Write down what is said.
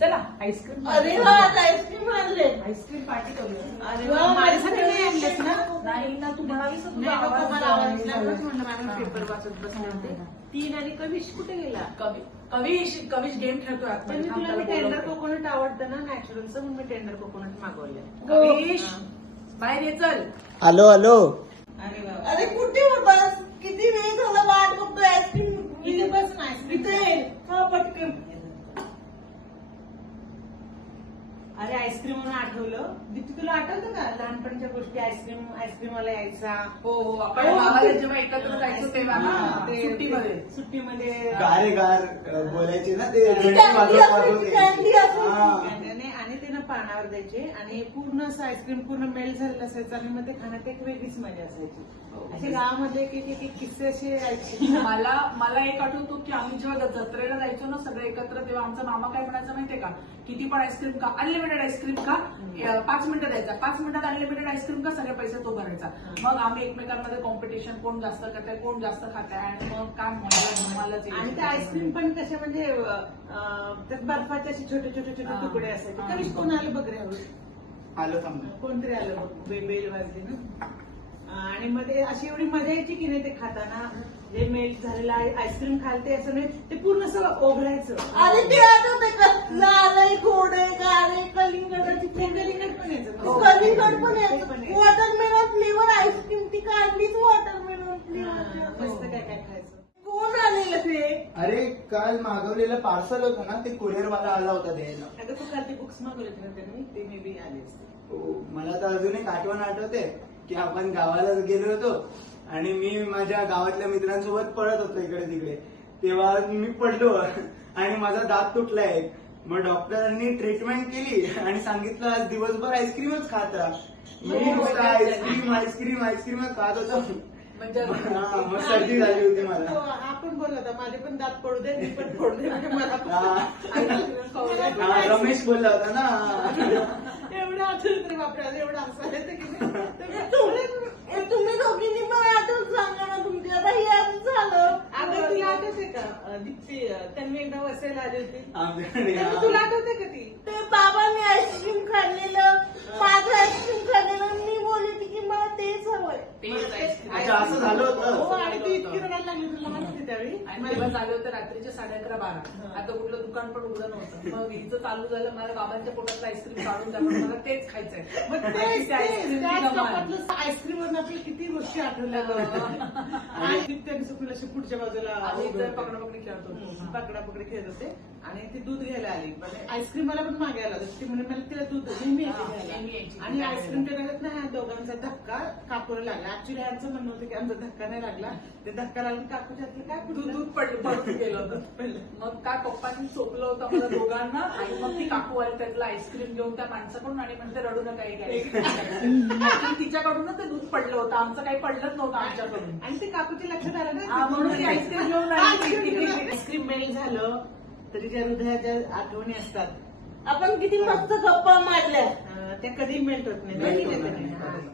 चला आईस्क्रीम. अरे वा, आईस्क्रीम आणले. आईस्क्रीम पार्टी करूया. अरे वा, माझ्यासाठी नाही आणलेस ना? नाही ना, तू म्हणालीस ना तुझा नाही नको, आवाज मला आवाज झाला. लागलाच म्हणलं. मॅडम पेपर वाचत बसले होते. तीन आणि कविश कुठे गेला? कविश गेम खेळतोय पण मी आतमध्ये. तुला थांब, टेंडर त्याला बोलवते. कोकोनट आवडतं ना नॅचरलचं, म्हणून मी टेंडर कोकोनट मागवले. कविश बाहेर ये चल. आलो आलो. अरे वा, अरे कुठे बस, किती वेळ झाला वाट बघतोय आईस्क्रीम. इथे बस ना आईस्क्रीम. इथे हा पटकन. अरे आईस्क्रीम म्हणून आठवलं. दीप्ती तुला आठवतं का लहानपणच्या गोष्टी? आईस्क्रीम वाला यायचा. हो हो, आपण गावाला जेव्हा एकत्र जायचो तेव्हा ना, ते सुट्टीमध्ये गारे गार बोलायचे ना ते घंटी कॅन्डी वाजवत असायची, कॅन्डी वाजवत. असायची. आणि ते ना पानावर द्यायचे आणि पूर्ण असं आईस्क्रीम पूर्ण मेल्ट झालेलं असायचं आणि मग ते खाण्यात एक वेगळीच मजा असायची. असे गावामध्ये एक किस्से असे ऐकले. मला एक आठवतो की आम्ही जेव्हा जत्रेला जायचो ना सगळे एकत्र, तेव्हा आमचा मामा काय म्हणायचं माहितीये का, किती पण आईस्क्रीम का, अनलिमिटेड आईस्क्रीम का, 5 मिनिटं द्यायचा, 5 मिनिटात अनलिमिटेड आईस्क्रीम का, सगळे पैसे तो भरायचा. मग आम्ही एकमेकांमध्ये कॉम्पिटिशन, कोण जास्त करताय कोण जास्त खाताय, आणि मग काय धमालच यायची. आणि ते आईस्क्रीम पण कसे म्हणजे त्यात बर्फाचे असे छोटे छोटे छोटे तुकडे असायचे. कधीच कोण आलं बघ रे हळूच. आलो थांब. कोणतरी आलं बघ, बेल वाजली ना. आणि मग ते अशी एवढी मजा यायची की नाही ते खाताना. जे मेल्ट झालेलं आईस्क्रीम खालते असं नाही, ते पूर्ण असं ओघळायचं. अरे ते आठवते का, लाल गोडे गारे कलिंगडाची कलिंगड पण यायचं. कलिंगड पण यायचं. वॉटरमेलन फ्लेवर आईस्क्रीम ती काढलीच वॉटरमेलन फ्लेवर. मस्त काय काय खायचं. कोण आलेलं ते? अरे काल मागवलेलं पार्सल होतं ना, ते कुरिअर वाला आला होता द्यायला. अगं तू काल ते बुक्स मागवले ना त्यांनी, ते मे बी आले असते. हो, मला तर अजून एक आठवण आठवते की आपण गावाला गेलो होतो आणि मी माझ्या गावातल्या मित्रांसोबत पळत होतो इकडे तिकडे. तेव्हा मी पडलो आणि माझा दात तुटलाय. मग डॉक्टरांनी ट्रीटमेंट केली आणि सांगितलं आज दिवसभर आईस्क्रीमच खात राहा. मी नुसतं आईस्क्रीमच खात होतो. म्हणजे मग सर्दी झाली होती मला. आपण बोललो होता माझे पण दात पडू दे, मी पण पडू दे, म्हणजे मला रमेश बोलला होता ना. एवढं आठवलं तरी बापरे, एवढं हसायचं की नाही. तुम्ही दोघींनी पण आठवण सांगा ना तुमची. आता हे असं झालं. अगं तुला आठवते का दीप्ती, त्यांनी एकदा वसायला आली होती. आमच्याकडे त्यांनी तुला आठवते का ती? ते बाबांनी आईस्क्रीम खाल्लेलं, माझं आईस्क्रीम खाल्लेलं, मी बोलली होती की मला तेच हवंय. अच्छा, असं झालं होतं. हो, आणि ती इतकी रडायला लागली, तुला लहान होती त्यावेळी. आणि तेव्हा झाले होते रात्रीचे 11:30-12. आता कुठलं दुकान पण उघडं नव्हतं. मग हिचं चालू झालं, मला बाबांच्या पोटातलं आईस्क्रीम काढून द्या, मला तेच खायचंय. मग तिथे आईस्क्रीमची धमाल. आईस्क्रीम वरून आपल्याला किती गोष्टी आठवल्या गं. आणि त्यांनी तुला अशी पुढच्या बाजूला आम्ही इथं पकडापकडी खेळत होतो. पकडापकडी खेळत होते आणि ती दूध घ्यायला आली. आईस्क्रीम मला पण मागायला होती. ती म्हणजे मला तिला दूध नेहमी नेहमी यायची यायची. घ्यायला. आणि आईस्क्रीमच्या वेळेस ना ह्या दोघांचा धक्का काकूला लागला. ऍक्च्युली ह्यांचं म्हणणं होतं की आमचा धक्का नाही लागला, ते धक्का लागला काकूच्या हातलं काय दूध पडून गेलं होतं. मग काय पप्पांनी चोपलं होतं मला दोघांना, आणि मग ती काकू आली त्यातलं आईस्क्रीम घेऊन त्या माणसाकडून आणि म्हणते रडू नका काही. तिच्याकडूनच ते दूध पडलं होतं, आमचं काही पडलंच नव्हतं आमच्याकडून. आणि ते काकूच्या लक्षात आलं ना, म्हणून ती आईस्क्रीम घेऊन आली. आईस्क्रीम मेल झालं तरी ज्या हृदयाच्या आठवणी असतात आपण किती मस्त गप्पा मारल्या. त्या कधी मेल्ट होत नाही. Melt नाही होत का नाही. नाही?